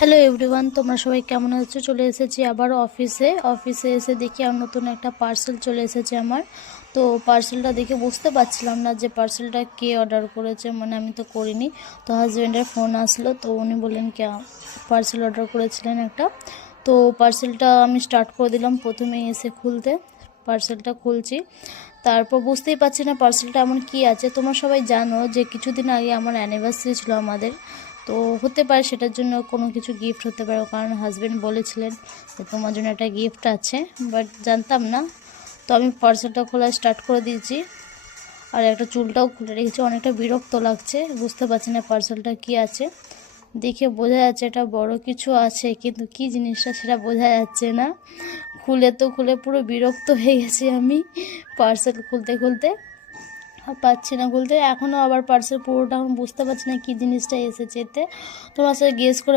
Hello everyone, তোমরা সবাই কেমন আছো? চলে এসেছি আবার অফিসে এসে দেখি আর নতুন একটা পার্সেল চলে এসেছে আমার। তো পার্সেলটা দেখে বুঝতে পারছিলাম না যে পার্সেলটা কে অর্ডার করেছে, মানে আমি তো করিনি। তো হাজব্যান্ডের ফোন আসলো, তো উনি বললেন কে পার্সেল অর্ডার করেছিলেন একটা। তো পার্সেলটা আমি স্টার্ট করে দিলাম প্রথমেই এসে খুলতে। পার্সেলটা খুলছি, তারপর বুঝতেই পারছি না পার্সেলটা এমন কি আছে। তোমরা সবাই জানো যে কিছুদিন আগে আমার অ্যানিভার্সারি ছিল আমাদের, তো হতে পারে সেটার জন্য কোনো কিছু গিফট হতে পারে, কারণ হাজব্যান্ড বলেছিলেন যে তোমার জন্য একটা গিফট আছে, বাট জানতাম না। তো আমি পার্সেলটা খোলা স্টার্ট করে দিয়েছি, আর একটা চুলটাও খুলে রেখেছি। অনেকটা বিরক্ত লাগছে, বুঝতে পারছি না পার্সেলটা কি আছে। দেখে বোঝা যাচ্ছে এটা বড় কিছু আছে, কিন্তু কি জিনিসটা সেটা বোঝা যাচ্ছে না। খুলে পুরো বিরক্ত হয়ে গেছি আমি পার্সেল খুলতে খুলতে। পাচ্ছি না খুলতে, এখনও আবার পার্সেল পুরোটা এখন বুঝতে পারছি না কী জিনিসটা এসেছে এতে। তোমার সাথে গেস করে